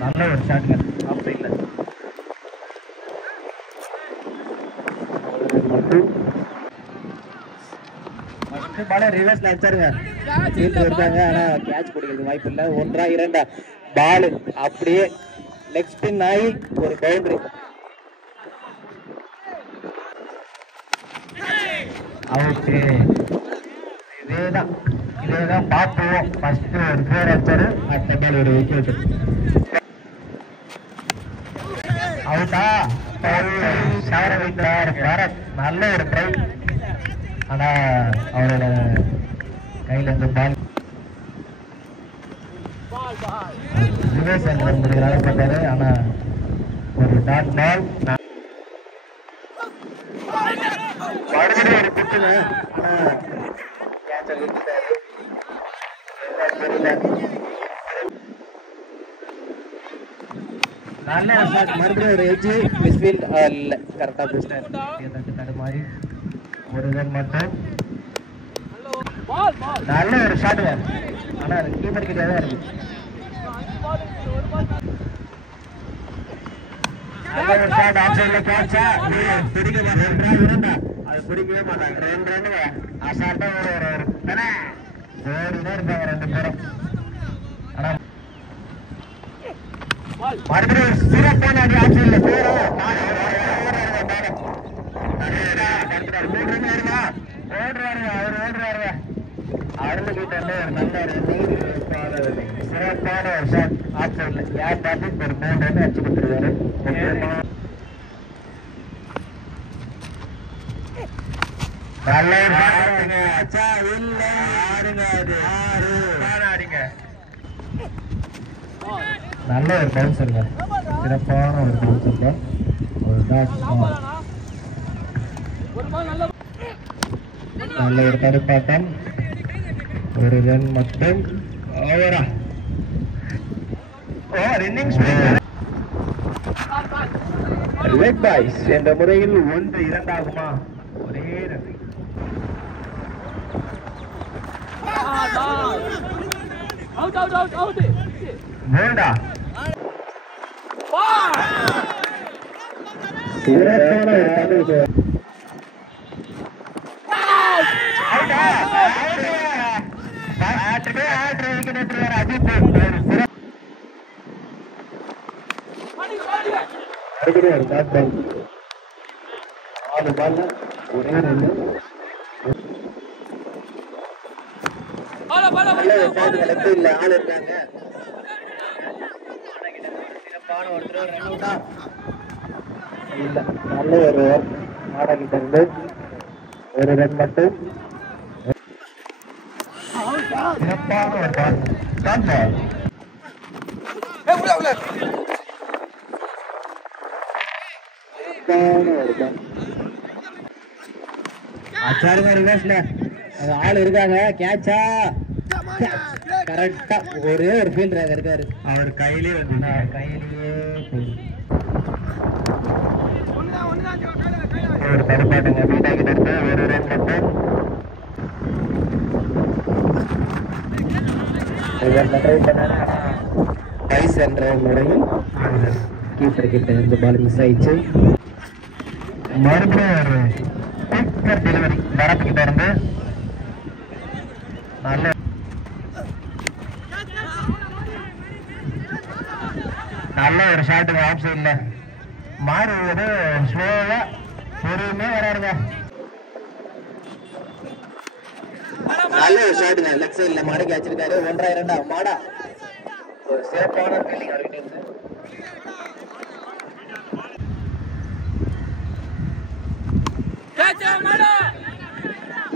நல்ல ஒரு shot of சைட்ல பால ரிவர்ஸ்ல அடிச்சாருங்க. ஃபீல்டர் இருக்காங்க, ஆனா கேட்ச் பிடிக்கிறது வாய்ப்பு இல்லை. 1-2 பால் அப்படியே லெக் ஸ்பின் ஆகி ஒரு பவுண்டரி. அவுட்டு. இதேதான் பார்ப்போம். ஃபர்ஸ்ட் ஒரு 4 அடிச்சாரு, அடுத்த பால் ஒரு விக்கெட். அவுட்டா நல்ல ஒரு ட்ரை, ஆனா அவரோட கையில இருந்து பால் ரிவர்ஸ் பண்ணாரு. ஆனா ஒரு டாட் பால் மறுபடியும் ஒரு பிச்சுங்க. நல்ல மறுபடியும் ஒரு எஜ்ஜு மிஸ்ஃபீல்ட் இல்லை, கரெக்டாக பிடிச்சிட்டாரு. தடுமாறி ஒரு ரன் மட்டும். நல்ல ஒரு ஷாட்டுங்க, ஆனா கீப்பர் கிட்டே தான் இருக்கு. ஷாட் ஆஃப் சைடுல கேட்சா பிடிக்க மாட்டாங்க. அது பிடிக்கவே மாட்டாங்க. 2 ரன்னுங்க அசால்ட்டா ஓடிதான் இருப்பாங்க 2 பேரும். ஆனா மறுபடியும் சிறப்பான அடி ஆஃப் சைடுல போறோம். 3 ரன் வருமா? ஓடுறாருங்க, அவர் ஓடுறாருங்க. அருள்கிட்ட ஒரு நல்ல சிறப்பான ஒரு ஷாட் ஆஃப் சைட்ல. யார் பார்த்து ஒரு 3 ரன் அடிச்சு கொடுத்துருக்காரு. நல்ல ஒரு பவுன்சருங்க, சிறப்பான ஒரு பவுன்சருங்க. ஒரு நல்ல ஒரு தடுப்பாட்டம், ஒரு ரன் மட்டும். ஓவரா லெக் பாய்ஸ் என்ற முறையில் 1-2 ஆகுமா? ஒரே ரன். வேண்டா நல்ல ஒரு ஆடகிட்ட இருந்து ஒரு ரன் மட்டும். சிறப்பான ஒரு பால். ஆள் இருக்காங்க. கேட்சா கரெக்டா ஒரே ஒரு ஃபீல்டர் இருக்காரு, அவர் கையிலே வந்து ஒரு தடுப்பாட்டுங்க. வீட்டாக்கிட்ட இருந்து ஒரு ரன் மட்டும். பைஸ் என்ற முறையில் கீப்பர் கிட்ட இருந்து பால் மிஸ் ஆயிடுச்சு. மறுபடியும் ஒரு குயிக்கர் டெலிவரி பரத் கிட்ட இருந்து. நல்ல ஒரு ஷாட்டுங்க ஆஃப் சைட்ல. மாறி ஒரு ஸ்லோவா பொறுமையா வராருங்க. நல்ல ஒரு ஷாட்டுங்க லெக் சைட்ல மாடை வச்சிருக்காரு. 1-2 மாடா ஒரு சிறப்பான ஃபீல்டிங் அவர்கிட்ட இருந்து.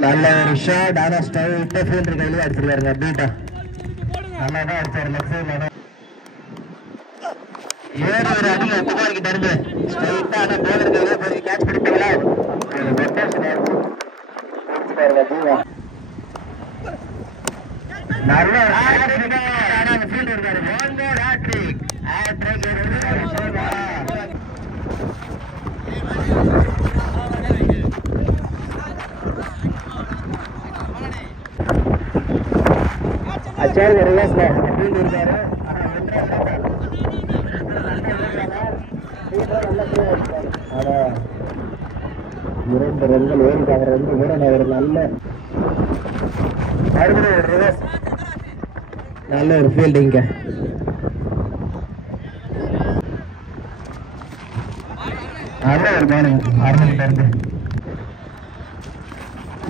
நல்ல ஒரு ஷாட், ஆனா ஸ்டைல் ஃபீல்டர் கையில அடிச்சிருக்காருங்க. பீட்டா நல்லா தான் அடிச்சாரு லெக் சைட்ல. ஏழு ஒரு அடி துபாய்க்கு தருது ஸ்ட்ரைட்டா ஆனா போலருக்கு போய் கேட்ச் பிடிப்பீங்களா நல்ல ஃபீல்ட் இருக்காரு ஒன் மோர் ஹேட்ரிக் அச்சாரி ரிவர்ஸ்ல ஃபீல்ட் இருக்காரு இரண்டு ரன்கள் ஓடிட்டாங்க ரெண்டு கூட ஒரு நல்ல மறுபடியும் ஒரு ரிவர்ஸ் நல்ல ஒரு ஃபீல்டிங்க நல்ல ஒரு பாலுங்க ஆரம்பிக்கிட்ட இருந்து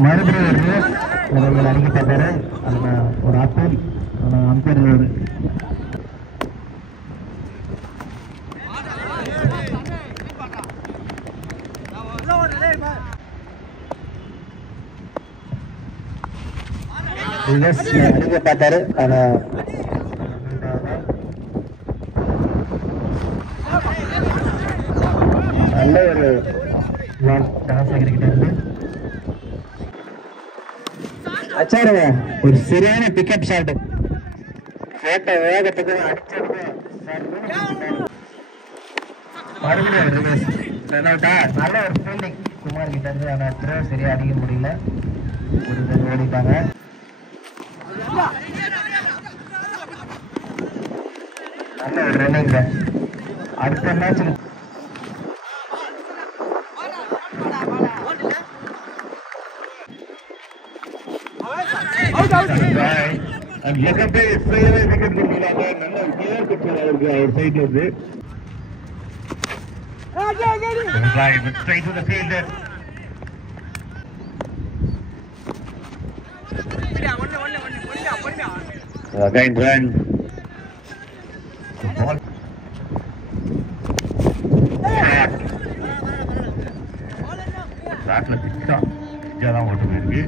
மறுபடியும் ஒரு ரிவர்ஸ் அடிக்கப்பட்டாரு ஒரு அப்பீல் அம்பேர் ஒரு அடிக்க பார்த்தாரு ஆனா நல்ல ஒரு அச்சாருங்க ஒரு சரியான பிக்கப் ஷாட் போட்ட வேகத்துக்கு அடிச்சிருக்கோம் நல்ல ஒரு ஃபீல்டிங் குமார் கிட்ட இருந்து ஆனா த்ரோ சரியா அடிக்க முடியல ஒரு ரன் ஓடிட்டாங்க நல்ல ஒரு ரன்னிங் அடுத்த match straight to the fielder. Again run. Ball. Batla pitcha. Jada ஓட்டு போயிருக்கு.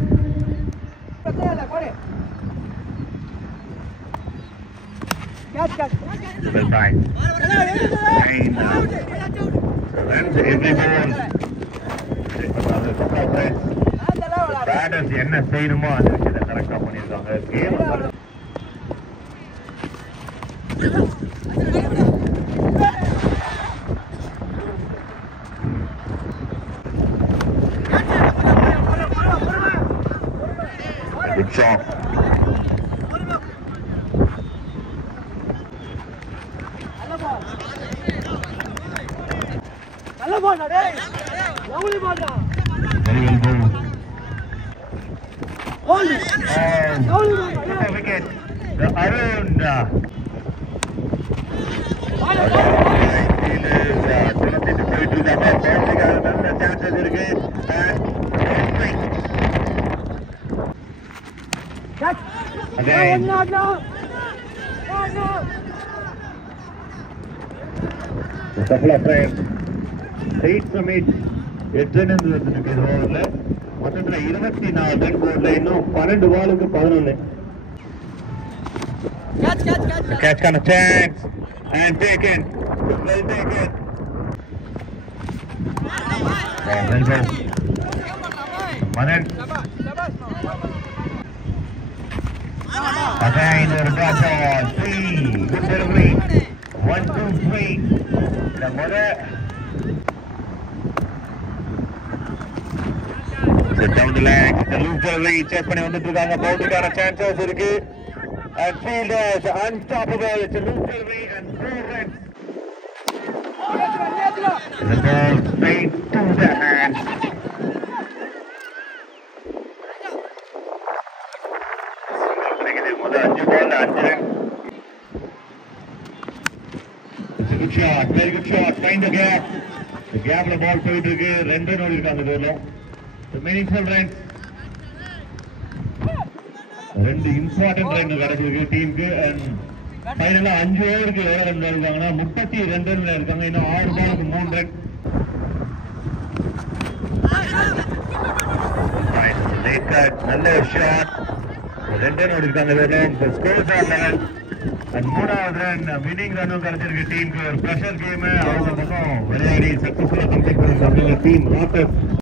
Well done. Runs every ball. Batters என்ன செய்யணுமோ அந்த விஷயத்தை கரெக்டா பண்ணிருக்காங்க. Game good shot. நல்ல பால் டேய் லவ்லி பால் டா very well done ball lovely wicket the Arun துளத்திட்டு போயிட்டு இருக்காங்க நல்ல சான்சஸ் இருக்கு again a couple of frames 8 from 8 8 run வந்துருக்கு ஓவர்ல மொத்தத்துல 24 ரன் போர்ட்ல இன்னும் 12 பாலுக்கு 11 catch kind of chance and taken well taken well done Manan again ஒரு dot ball 3 good delivery 1 2 3 the mother down the leg the loop delivery check பண்ணி வந்துட்டு இருக்காங்க பவுண்டரிக்கான சான்சஸ் இருக்கு and fielders unstoppable it's a loop delivery and 4 runs the ball straight to the hand it's a good shot very good shot find the gap the gap la ball போயிட்டு இருக்கு 2 run ஓடிருக்காங்க இதுல the meaningful runs ரெண்டு important run கிடைச்சிருக்கு டீமுக்கு and ஃபைனலா 5 ஓவருக்கு எவ்வளவு run இருக்காங்கன்னா 32 ரன்ல இருக்காங்க இன்னும் 6 பாலுக்கு 3 ரன் நல்ல ஷாட் 2 ரன் ஓடிருக்காங்க இதுல ஸ்கோர் ஆர் லெவல் மூணாவது ரன் வினிங் ரன்னும் கிடைச்சிருக்கு டீமுக்கு. ஒரு ப்ரெஷர் கேம் அவங்க பக்கம் விளையாடி சக்சஸ்ஃபுல்லா கம்ப்ளீட் பண்ணிருக்காங்க டீம்.